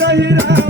गहिरा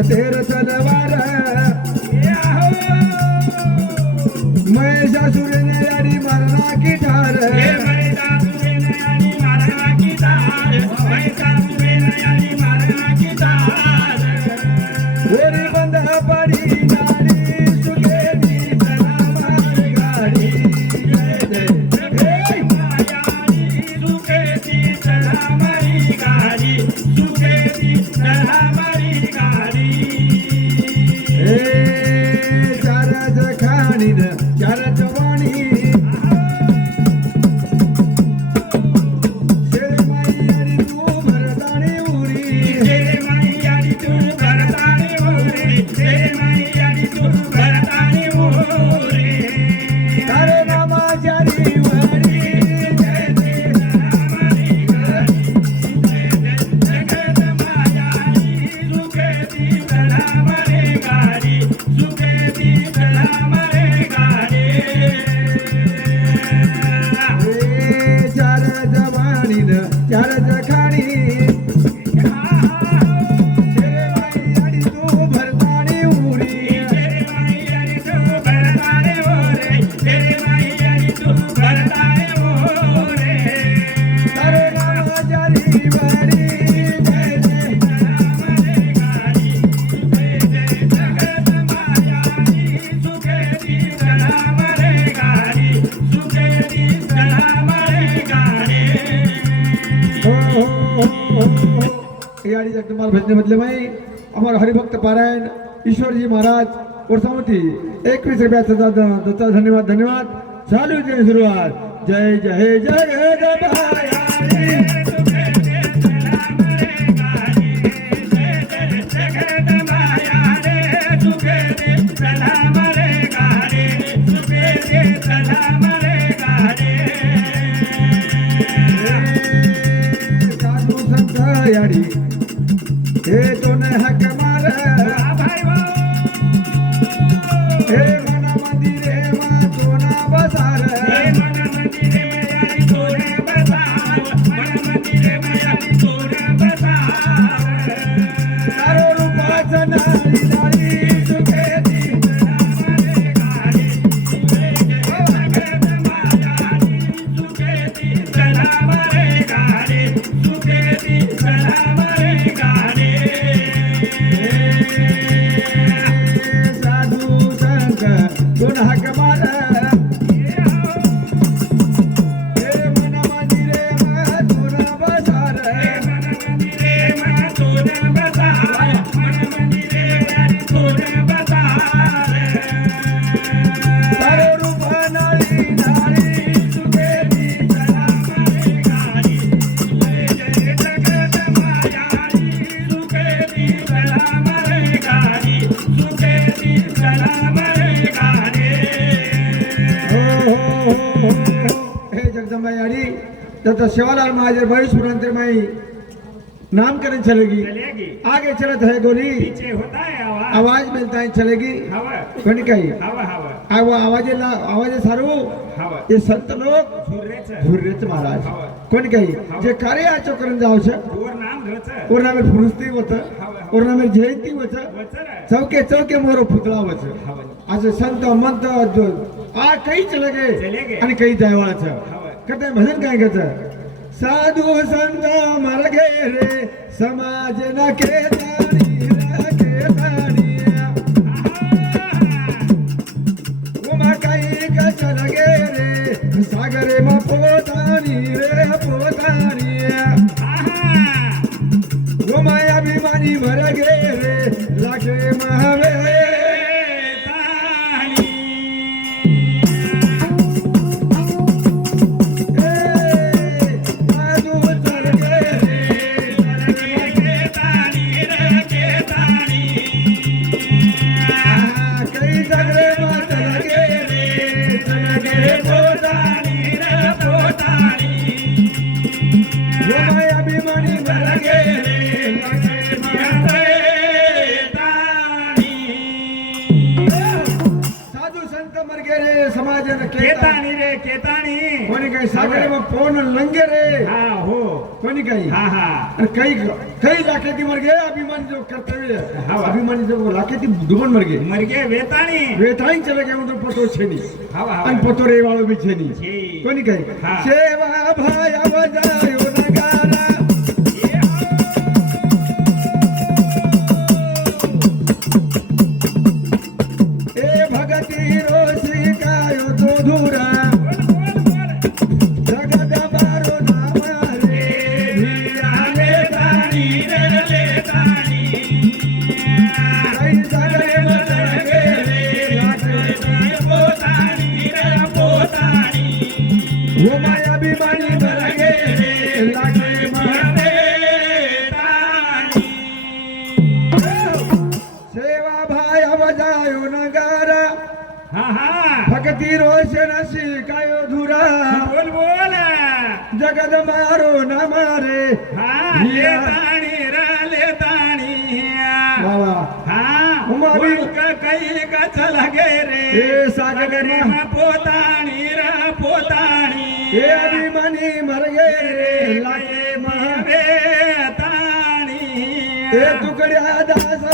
तेर तलवार ಜಾರದ ಕಾಣಿದ चार जमानीन चार जखा याडी जगदंबार भजने मधले माई अमर हरिभक्त पारायण ईश्वरजी महाराज वर्षामती एकवीस रुपयाचा धन्यवाद धन्यवाद चालू दिली सुरुवात जय जय जय जगद ராமரே डॉक्टर शिवालाल महाजन महेश पुरंतर माई। नामकरण चलेगी। आगे चलत है गोली। आवाज। मिलता है चलेगी। कोणी वो आवाज आवाज सारू। ये संत लोग। महाराज। कोणी काही। जे कार्य आचोकरण जाऊ शक ओरनामे फुरुस्ती होत। ओरनामे जयंती होत। चौके चौके मोर पुतळा होत। असं संत मंत आ काही चले गे आणि काही जायवाळाचं कसं भजन काय घ्यायचं साधू संत मरगे रे समाज न केदारी उमा काही कचल गे रे सागरे मा कोणी काही. हा हा. आणि काही काही लाखेती मर गे अभिमानी जो कर्तव्य हा. अभिमानी जो लाखेती दुबन मर गे मरगे वेताणी. वेताई चले गे म्हणजे पतो छेनी. हवा आणि हवा पतो रे वाळो बी छेनी. कोणी काही? हा. सेवा भाया भक्ती रोशन शिकायो धुरा बोल बोल. जगद मारो न मारे. हा ले ताणी रे ले ताणी हा उमा भी- बोल का कैल का चला गे रे. ए सागर पोताणी रे पोताणी अभिमानी मर गे रे लाखे महा वे ताणी हे तुकड्या दास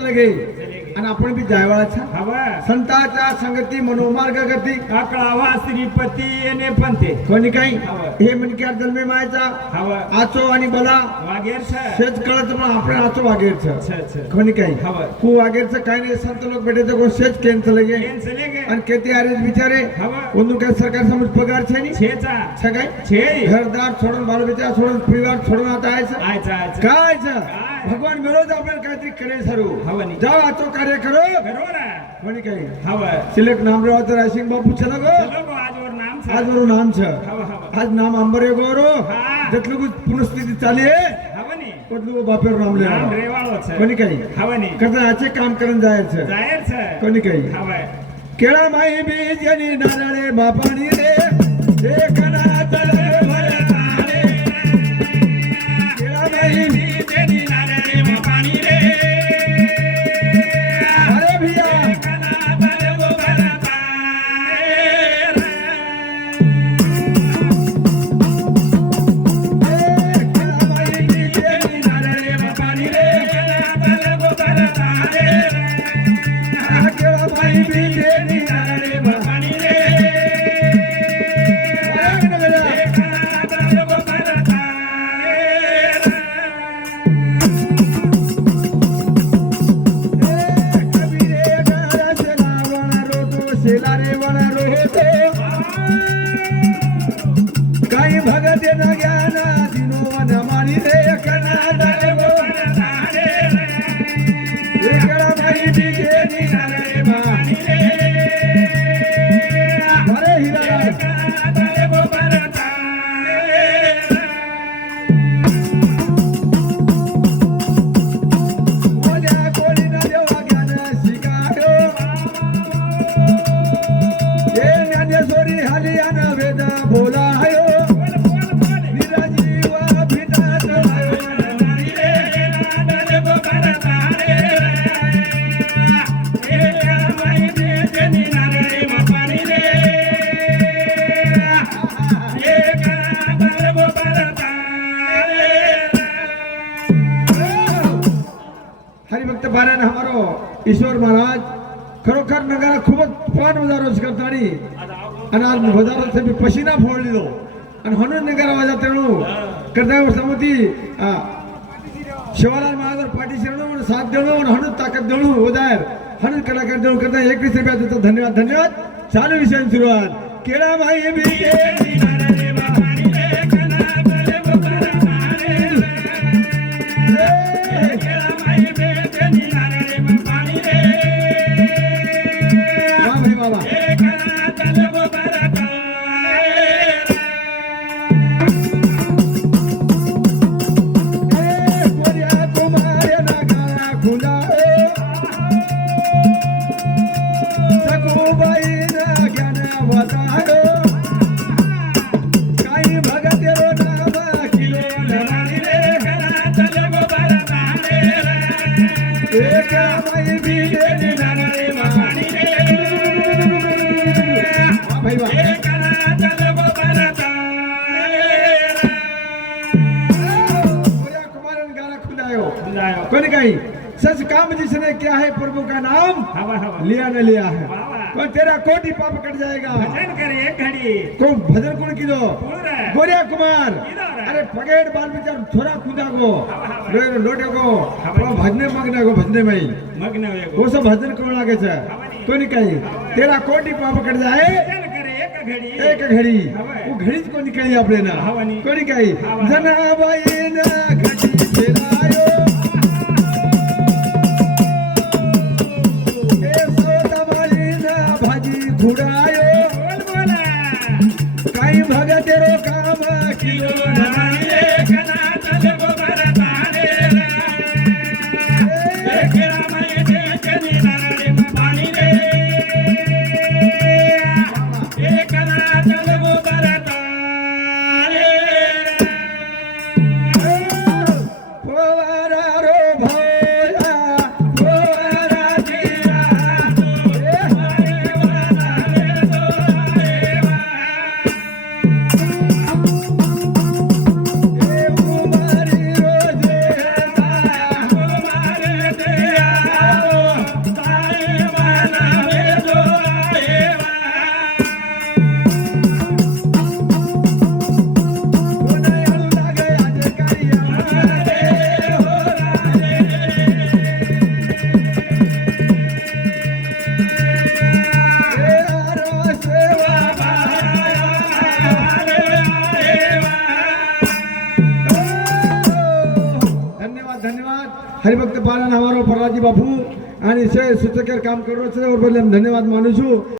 दर्शनाला घेई आणि आपण बी जायवाळाचा संताच्या संगती मनोमार्ग करती अकळावा श्रीपती येणे पंथे कोणी काही? हे म्हणजे जन्मे मायचा. आचो आणि बला. वागेर शेत कळत पण आपण आचो वागेरच कोणी काही? तू वागेरच काय नाही. संत लोक कोण? शेत कॅन्सल आणि किती बिचारे. काय सरकार समज पगार छे घरदार सोडून बाल बिचार सोडून परिवार सोडून आता आयचं? काय? ભગવાन મેળો તો આપણે કાંઈક કરે સરું હવાની જાઓ આ તો કાર્ય કરો. કરો ને. હવે. સિલેક્ટ નામ રહ્યો તો રાશિંગ બાપુ છે લગો આજ મારું નામ છે. આજ નામ અંબરે ગોરો. જેટલું કુછ પુનઃસ્થિતિ ચાલી હવાની કોની કહી હવાની કરતા આચે કામ કરન જાહેર છે. બાપાની રે. જે હરિભક્ત ભારાને અમારો ઈશ્વર મહારાજ ખરોખર નગારા ખૂબ જ ફાન વધારો છે કરતાડી અને આ વધારો થઈ પસીના ફોડ લીધો. અને હનુન નગારા વાજા તેણું કરતા સમુથી શિવાલાલ મહાદર પાટી શરણો સાત દેણો અને હનુત તાકાત દેણું વધાર. હનુત કલાકાર દેણું કરતા એકવીસ રૂપિયા ધન્યવાદ. ધન્યવાદ. ચાલુ વિષયની શરૂઆત. કેળામાં એ બી वा काही सच काम जिसने क्या है प्रभु का नाम हवा हवा लिया न लिया है वाह, वाह। पर तेरा कोटि पाप कट जाएगा भजन करे एक घड़ी कौन भजन कौन की दो गोरिया कुमार? अरे पगेड़ बाल बिचार छोरा खुदा को हवा, हवा। लो- लोटे को। थोड़ा भजने मगने को भजने में मग्न हुए वो सब भजन कौन लागे छे। कोनी कही तेरा कोटि पाप भजन करे एक घड़ी। वो घड़ी को निकली आपले ना। कोनी कही। जनाबाई ना घड़ी फेरायो भाजी खुडायो काही भगत रो काम किलो કાર્ય છે સૂચકે કામ કરવાનું છે ધન્યવાદ માનું છું.